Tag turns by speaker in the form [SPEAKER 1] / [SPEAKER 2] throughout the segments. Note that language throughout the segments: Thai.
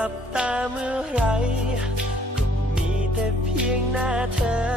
[SPEAKER 1] ลับตาเมื่อไร ก็มีแต่เพียงหน้าเธอ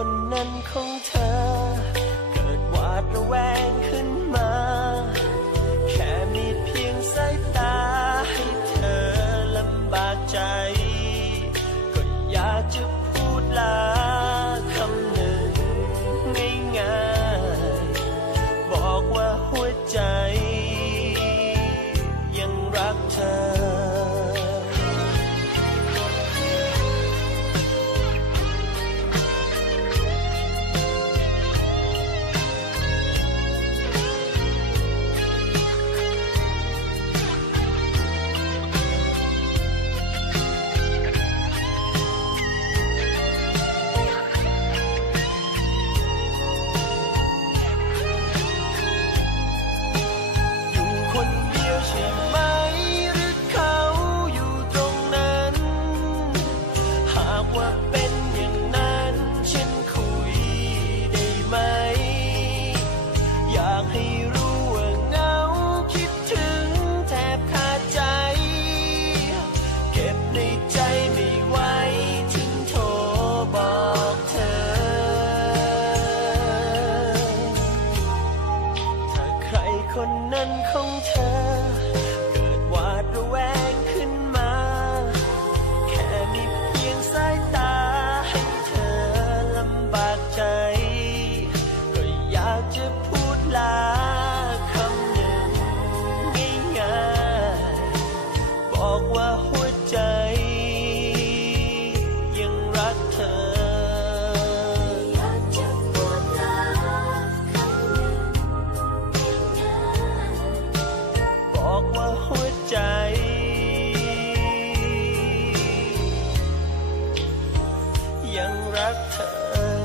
[SPEAKER 1] คนนั้นของเธอ เกิดหวาดระแวง คนนั้นของเธอ 疼